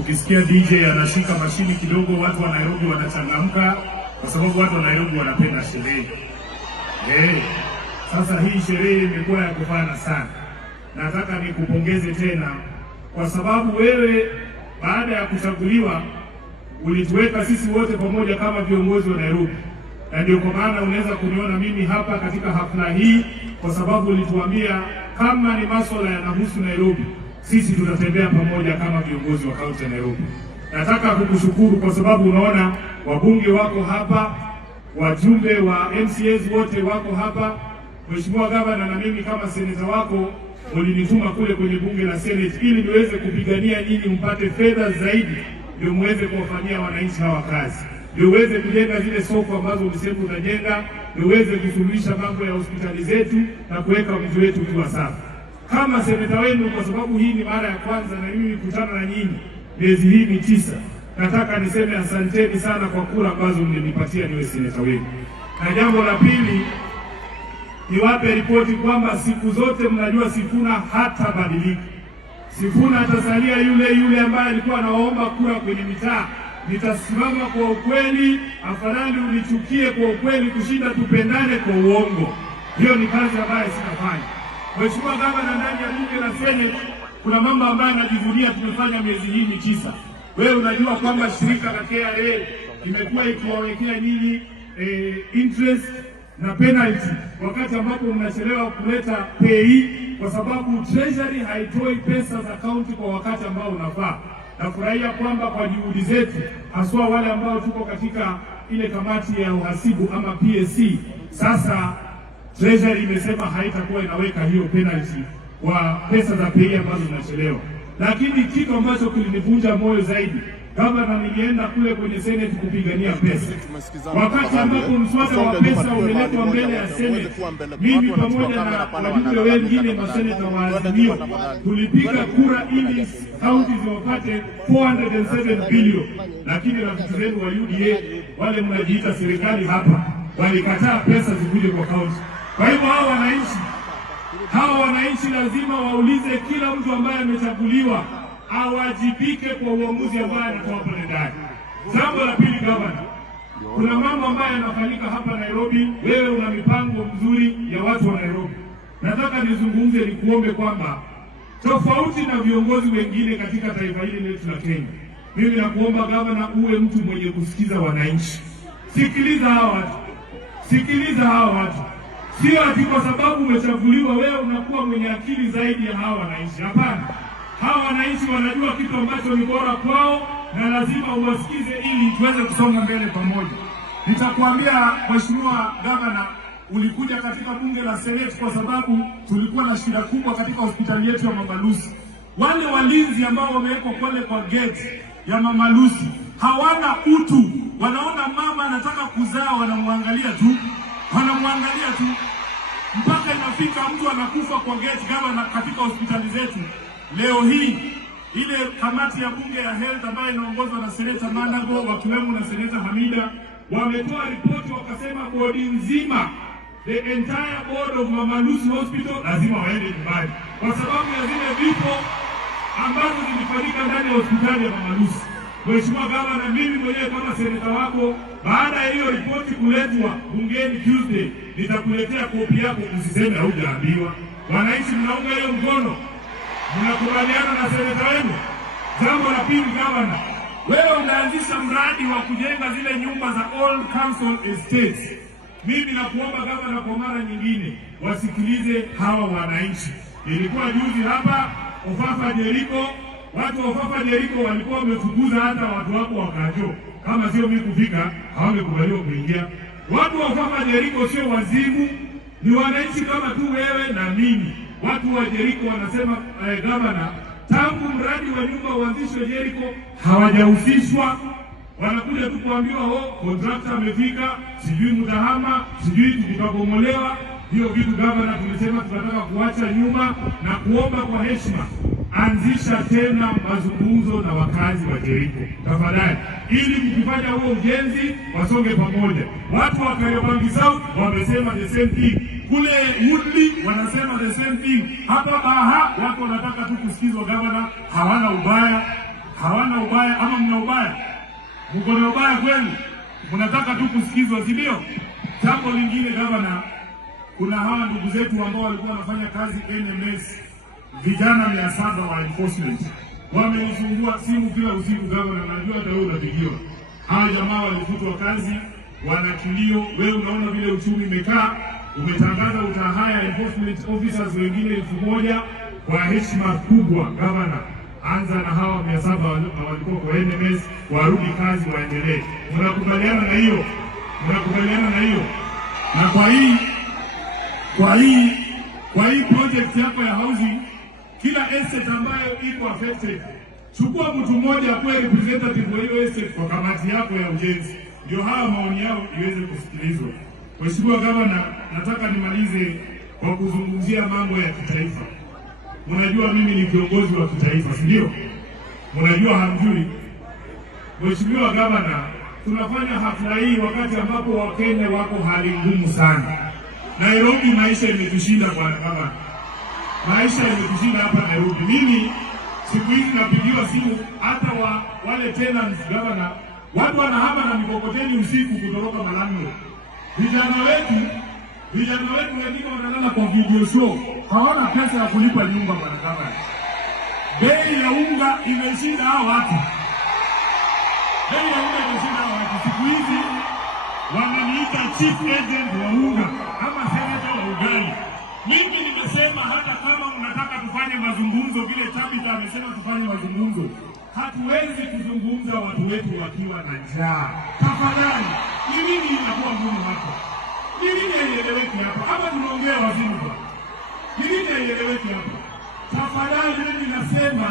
Ukisikia DJ anashika mashini kidogo, watu wa Nairobi wanachangamka kwa sababu watu wa Nairobi wanapenda sherehe. Sasa hii sherehe imekuwa ya kufana sana. Nataka nikupongeze tena kwa sababu wewe baada ya kuchaguliwa ulituweka sisi wote pamoja kama viongozi wa Nairobi. Na ndio kwa maana unaweza kuniona mimi hapa katika hafla hii, kwa sababu ulituambia kama ni masuala yanahusu Nairobi, sisi tutatembea pamoja kama viongozi wa kaunti ya Nairobi. Nataka kukushukuru kwa sababu unaona wabunge wako hapa, wajumbe wa MCAs wote wako hapa. Mheshimiwa Gavana, na mimi kama seneta wako ulinituma kule kwenye bunge la Senate ili niweze kupigania nyinyi mpate fedha zaidi, ndio muweze kuwafanyia wananchi hawa kazi, ndio uweze kujenga zile soko ambazo ulisema utajenga, ndio uweze kusuluhisha mambo ya hospitali zetu na kuweka mji wetu ukiwa safi. Kama seneta wenu, kwa sababu hii ni mara ya kwanza na mimi nikutana na nyinyi miezi hii 9, nataka niseme asanteni sana kwa kura ambazo mlinipatia niwe seneta wenu. Na jambo la pili, niwape ripoti kwamba siku zote mnajua Sifuna hatabadilika. Sifuna atasalia yule ambaye alikuwa anaomba kura kwenye mitaa. Nitasimama kwa ukweli, afadhali unichukie kwa ukweli kushinda tupendane kwa uongo. Hiyo ni kazi ambayo sitafanya. Mheshimiwa Gavana, ndani ya bunge la Senate kuna mambo ambayo najivunia tumefanya miezi hii 9. Wewe unajua kwamba shirika la KRA imekuwa ikiwawekea nyinyi interest na penalty wakati ambapo mnachelewa kuleta pay, kwa sababu treasury haitoi pesa za county kwa wakati ambao unafaa. Nafurahia kwamba kwa juhudi zetu, haswa wale ambao tuko katika ile kamati ya uhasibu ama PSC, sasa treasury imesema haitakuwa inaweka hiyo penalty kwa pesa za pay ambazo zinachelewa. Lakini kitu ambacho kilinivunja moyo zaidi, Gavana, nilienda kule kwenye Senate kupigania pesa. Wakati ambapo mswada wa pesa umeletwa mbele ya Senate, mimi pamoja na wajumbe wengine maseneta wa Azimio tulipiga kura ili kaunti ziwapate 407 bilioni, lakini rafiki zenu wa UDA wale mnajiita serikali hapa walikataa pesa zikuje kwa kaunti. Kwa hivyo hawa wananchi lazima waulize kila mtu ambaye amechaguliwa awajibike kwa uamuzi ambao anatoa pale ndani. Jambo la pili, Gavana, kuna mambo ambayo yanafanyika hapa Nairobi. Wewe una mipango mzuri ya watu wa Nairobi. Nataka nizungumze, nikuombe kwamba tofauti na viongozi wengine katika taifa hili letu la Kenya, mimi nakuomba Gavana, uwe mtu mwenye kusikiza wananchi. Sikiliza hawa watu. Sio ati kwa sababu umechaguliwa wewe unakuwa mwenye akili zaidi ya hawa wananchi. Hapana. Hawa wananchi wanajua kitu ambacho ni bora kwao na lazima uwasikize ili tuweze kusonga mbele pamoja. Nitakwambia Mheshimiwa Gavana, ulikuja katika bunge la Senate kwa sababu tulikuwa na shida kubwa katika hospitali yetu ya Mama Lucy. Wale walinzi ambao wamewekwa pale kwa gate ya Mama Lucy hawana utu. Wanaona mama anataka kuzaa, wanamwangalia tu. Mpaka inafika mtu anakufa kwa gate, Gavana, katika hospitali zetu. Leo hii ile kamati ya bunge ya health ambayo inaongozwa na Seneta Mandago wakiwemo na Seneta Hamida wametoa ripoti wakasema bodi nzima, the entire board of Mama Lucy Hospital lazima waende nyumbani kwa sababu ya zile vifo ambazo zilifanyika ndani ya hospitali ya Mama Lucy. Mheshimiwa Gavana, mimi mwenyewe kama seneta wako, baada ya hiyo ripoti kuletwa bungeni Tuesday, nitakuletea kopi yako, usiseme haujaambiwa. Wananchi mnaunga hiyo mkono? Mnakubaliana na seneta wenu? Jambo la pili, Gavana, wewe unaanzisha mradi wa kujenga zile nyumba za old council estates. Mimi nakuomba Gavana, kwa mara nyingine wasikilize hawa wananchi. Nilikuwa juzi hapa Ofafa Jeriko, watu wa Ofafa Jeriko walikuwa wamefukuza hata watu wako wakajo. Kama sio mimi kufika, hawangekubaliwa kuingia. Watu wa Ofafa Jeriko sio wazimu, ni wananchi kama tu wewe na mimi. Watu wa Jeriko wanasema Gavana, tangu mradi wa nyumba uanzishwe Jeriko hawajahusishwa. Wanakuja tu kuambiwa contractor amefika, sijui mtahama, sijui tutabomolewa. Hiyo vitu Gavana tulisema tunataka kuacha nyuma na kuomba kwa heshima, anzisha tena mazungumzo na wakazi wa Jeriko tafadhali, ili mkifanya huo ujenzi wasonge pamoja. Watu wa Kariobangi South wamesema the same thing, kule Woodley wanasema the same thing, hapa Baha wako wanataka tu kusikizwa. Gavana, hawana ubaya Mkono ubaya kweli? Mnataka tu kusikizwa, si ndio? Jambo lingine gavana, kuna hawa ndugu zetu ambao walikuwa wanafanya kazi NMS, vijana 700 wa enforcement. Wamenisumbua simu kila usiku gavana, najua hata wewe unapigiwa. Hawa jamaa walifutwa kazi, wana kilio. Wewe unaona vile uchumi umekaa, umetangaza utahaya enforcement officers wengine 1000 kwa heshima kubwa. Gavana, anza na hawa 700 walikuwa kwa NMS, warudi kazi, waendelee. Mnakubaliana na hiyo? Mnakubaliana na hiyo? Na kwa hii project yako ya housing, kila estate ambayo iko affected, chukua mtu mmoja kwa representative wa hiyo estate kwa kamati yako ya ujenzi, ndio hawa maoni yao iweze kusikilizwa. Mheshimiwa Gavana, nataka nimalize kwa kuzungumzia mambo ya kitaifa. Mnajua mimi ni kiongozi wa kitaifa, si ndio? Mnajua hamjui? Mheshimiwa Gavana, tunafanya hafla hii wakati ambapo Wakenya wako hali ngumu sana. Nairobi maisha imetushinda bwana Gavana. Maisha imetushinda hapa Nairobi. Mimi siku hizi napigiwa simu hata wale tenants Gavana, watu wanahama na mikokoteni usiku kutoroka Malando. Vijana wetu wengine wanalala kwa video show, hawana pesa ya kulipa nyumba bwana Gavana. Bei ya unga imeshinda hao watu. Bei ya unga imeshinda hao watu. Siku hizi wameniita chief agent wa unga ama senator wa ugali. Mimi nimesema hata kama mnataka tufanye mazungumzo vile Tabitha amesema tufanye mazungumzo, hatuwezi kuzungumza watu wetu wakiwa na njaa. Tafadhali, ni nini inakuwa ngumu hapa? Ni nini haieleweki hapa? Hapa tunaongea wazimu kwa. Ni nini haieleweki hapa? Tafadhali, mimi nasema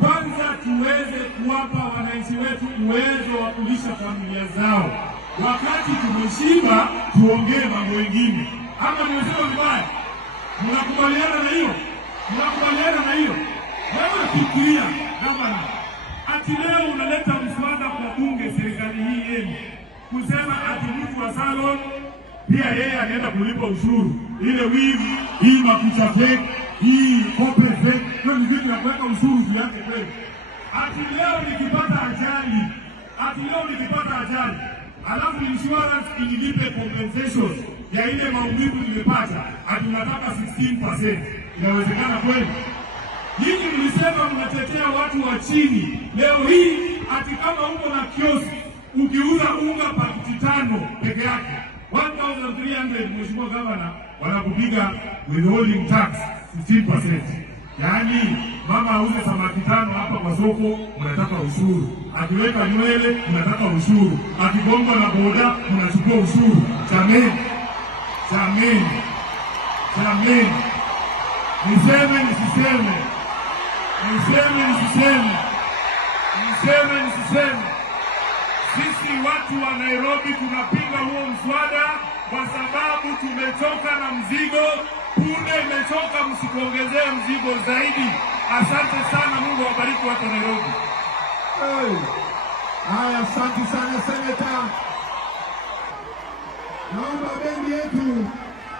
kwanza tuweze kuwapa wananchi wetu uwezo wa kulisha familia zao. Wakati tumeshiba tuongee mambo mengine. Hapa nimesema vibaya. Mnakubaliana na hiyo? Mnakubaliana na hiyo? Wewe fikiria gavana, ati leo unaleta mswada kwa bunge serikali hii yenu kusema ati mtu wa salon pia yeye anaenda kulipa ushuru. Ile wivi, hii makucha fake, hii kope fake, ndio ni vitu ya kuweka ushuru juu yake kweli. Ati leo nikipata ajali, alafu insurance inilipe compensation ya ile maumivu nimepata, ati unataka 16%. Inawezekana kweli? Nyinyi mlisema mnatetea watu wa chini. Leo hii ati kama uko na kioski ukiuza unga pakiti 5 peke yake 1300, Mheshimiwa Gavana, wanakupiga withholding tax 15%. Yaani mama auze samaki 5 hapa kwa soko, mnataka ushuru. Akiweka nywele, mnataka ushuru. Akigonga na boda, mnachukua ushuru. Jameni. Niseme nisiseme. Sisi watu wa Nairobi tunapinga huo mswada kwa sababu tumechoka na mzigo. Punde imechoka, msikuongezee mzigo zaidi. Asante sana, Mungu awabariki watu wa Nairobi. Haya, asante sana seneta. Naomba bendi yetu